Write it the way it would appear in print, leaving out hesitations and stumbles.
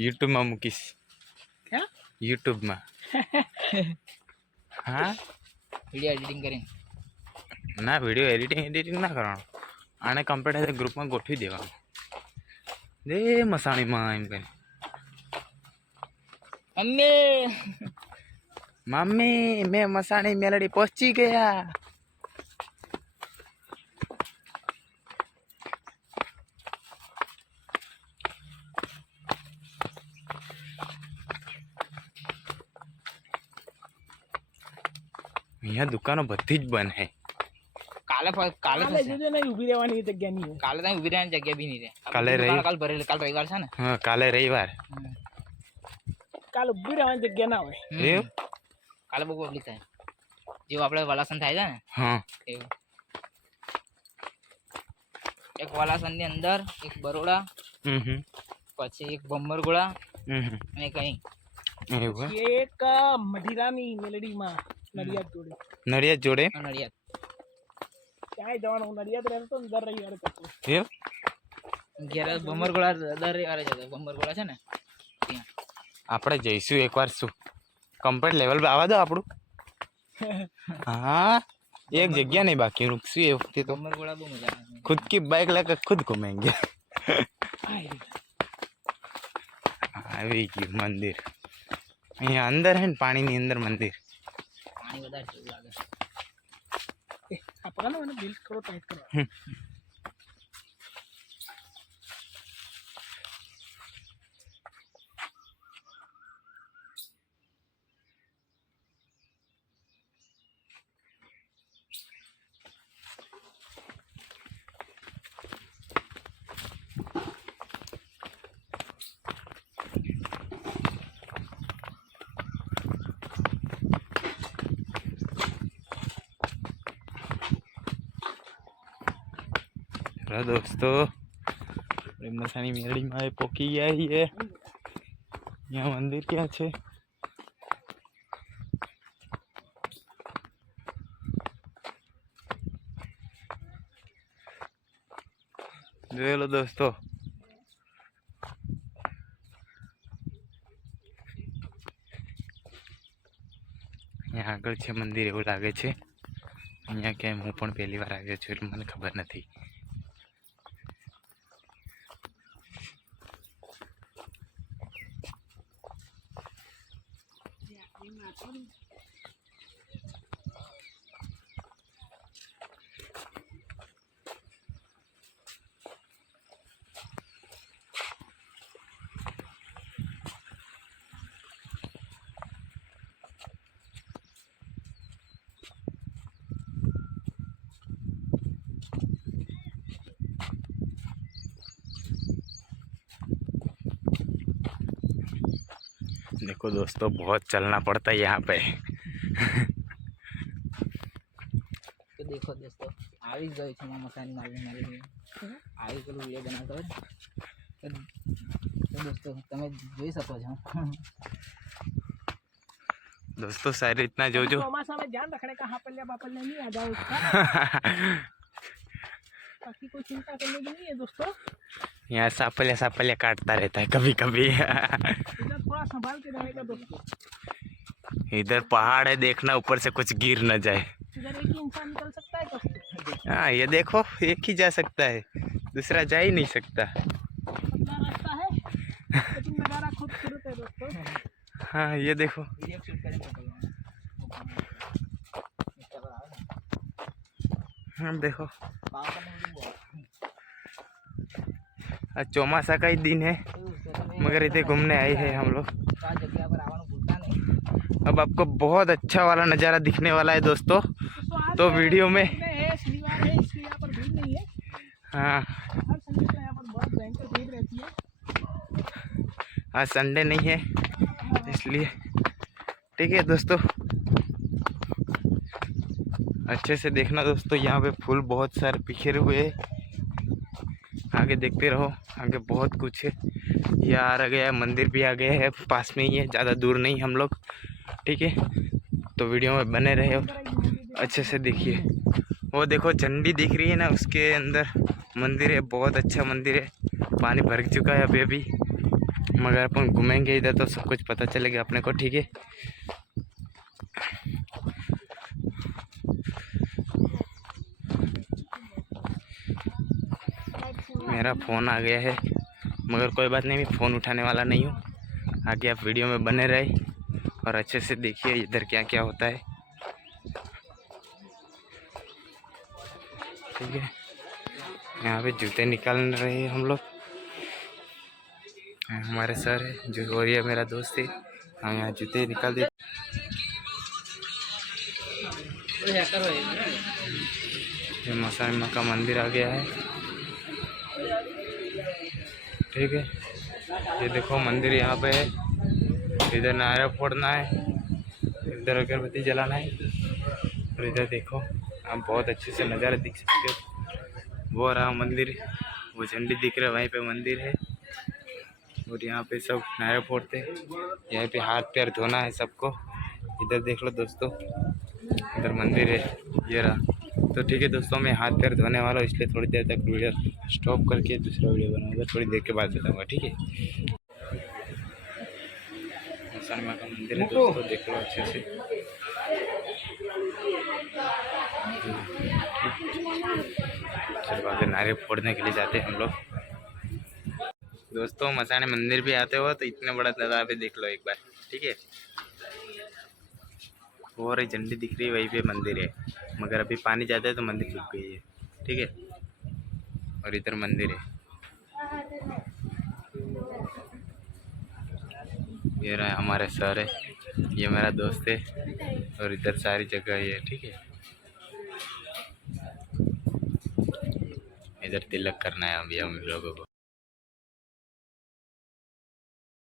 YouTube में मुकीश। क्या YouTube में? हाँ वीडियो एडिटिंग करें ना, वीडियो एडिटिंग ना करवानो, आने कम्प्यूटर ग्रुप में गोठवी देवानो। दे मसाणी में एम कहीं मम्मी मम्मी मैं मसाणी मेलडी पहुंची गया। यहाँ दुकानों बधी ज बंद है। काले काले जो नहीं उभी रहવાની જગ્યા નહીં काले तो उभी रहने जगह भी नहीं रहे काले रही काल भरे काल रविवार છે ને हाँ काले रविवार કાલ ઉભી રહેવાની જગ્યા ના હોય એવું કાલે બહુ પબ્લિક થાય જેવું આપણે વલાસન થાય છે ને हाँ એવું એક વલાસન ની અંદર એક બરોડા પછી એક બમ્બરગોળા અને કઈ એવું એક મઢીરાની મેલડીમાં નડિયાદ જોડે નડિયાદ જોડે નડિયાદ ક્યાંય જવાનું નડિયાદ રહેતો ને દર રવિવારે કરતો એવું ઘેર બમ્બરગોળા દર રવિવારે જતો બમ્બરગોળા છે ને ત્યાં આપણે જઈશું એકવાર શું કમ્પ્લીટ લેવલ પર આવવા દો આપણું हाँ एक जगह नहीं बाकी रुकसी है वक्त तो बम्बरगोळा બહુ મજા આવે खुद की बाइक लेकर खुद घूमेंगे આવી ગયું મંદિર અહીંયા અંદર હે ને પાણીની અંદર મંદિર પાણી વધારે જેવું લાગે આ પકડો મને બિલ થોડો ટાઈટ કરો हेलो दोस्तों मसानी मेलडी में पोकी गया ही है। यहाँ मंदिर क्या है जो लो दोस्तों यहाँ आगे है मंदिर एवं लगे है। अँ क्या हूँ पण पहली बार आव्यो छुं એટલે મને खबर नहीं। देखो दोस्तों बहुत चलना पड़ता है यहाँ पे। तो देखो दोस्तों આવી જ ગઈ છે મસાની મારી આવી પેલું વિડીયો બનાવતો હોય તો दोस्तों તમે જોઈ શકો છો। दोस्तों सारी इतना जो जो ચોમાસા में ध्यान रखने का हापल्या बापल्या नहीं आ जाओ उसका बाकी कोई चिंता करने की नहीं है दोस्तों। यहाँ सापल्या काटता रहता है कभी कभी इधर थोड़ा संभाल के रहेगा दोस्तों। इधर पहाड़ है देखना ऊपर से कुछ गिर न जाए। इधर एक ही इंसान निकल सकता है दोस्तों। हाँ ये देखो एक ही जा सकता है दूसरा जा ही नहीं सकता। पतला रास्ता है लेकिन नज़ारा खूबसूरत है दोस्तों। हाँ ये देखो વિડીયો શૂટ કરીને મોકલવાનો हम देखो પાવરનો વિડીયો आज चौमासा का ही दिन है એવું છે તમે मगर इधर घूमने आए हैं हम लोग। તો આ જગ્યા પર આવવાનું ભૂલતા નહીં। अब आपको बहुत अच्छा वाला नज़ारा दिखने वाला है दोस्तों। आज तो वीडियो में है शनिवार है इसलिए यहाँ पर भीड़ नहीं है। हाँ हर संडे को यहाँ पर बहुत भयंकर भीड़ रहती है। आज संडे नहीं है इसलिए ठीक है दोस्तों। अच्छे से देखना दोस्तों यहाँ पे फूल बहुत सारे बिखरे हुए हैं। आगे देखते रहो आगे बहुत कुछ है। ये आ गया है मंदिर भी आ गया है पास में ही है ज़्यादा दूर नहीं हम लोग ठीक है। तो वीडियो में बने रहे हो अच्छे से देखिए। वो देखो झंडी दिख रही है ना उसके अंदर मंदिर है बहुत अच्छा मंदिर है। पानी भर चुका है अभी अभी मगर अपन घूमेंगे इधर तो सब कुछ पता चलेगा अपने को, ठीक है। मेरा फ़ोन आ गया है, मगर कोई बात नहीं, मैं फ़ोन उठाने वाला नहीं हूँ। आगे आप वीडियो में बने रहे और अच्छे से देखिए इधर क्या क्या होता है, ठीक है। यहाँ पे जूते निकाल रहे हैं हम लोग, हमारे सर है जो, और ये मेरा दोस्त है, हम यहाँ जूते निकाल दे। ये मौसानी माँ का मंदिर आ गया है, ठीक है। ये देखो मंदिर यहाँ पे है, इधर नारा फोड़ना है, इधर अगरबत्ती जलाना है, और इधर देखो आप बहुत अच्छे से नज़ारा दिख सकते हो। वो रहा मंदिर, वो झंडी दिख रहा है, वहीं पे मंदिर है। और यहाँ पे सब नारे फोड़ते हैं, यहाँ पे हाथ पैर धोना है सबको। इधर देख लो दोस्तों, इधर मंदिर है, ये रहा। तो ठीक है दोस्तों, मैं हाथ पैर धोने वाला हूँ, इसलिए थोड़ी देर तक वीडियो स्टॉप करके दूसरा वीडियो बनाऊंगा, थोड़ी देर के बाद बताऊंगा, ठीक है। मौसानी माँ का मंदिर है दोस्तों, देख लो अच्छे से। चलो आगे नारे फोड़ने के लिए जाते हैं हम लोग दोस्तों। मसाने मंदिर भी आते हो तो इतना बड़ा तालाब है, देख लो एक बार, ठीक है। और झंडी दिख रही है, वहीं पे मंदिर है, मगर अभी पानी ज़्यादा है तो मंदिर डूब गई है, ठीक है। और इधर मंदिर है, ये रहा हमारे सर है, ये मेरा दोस्त है, और इधर सारी जगह ही है, ठीक है। इधर तिलक करना है अभी हम लोगों को।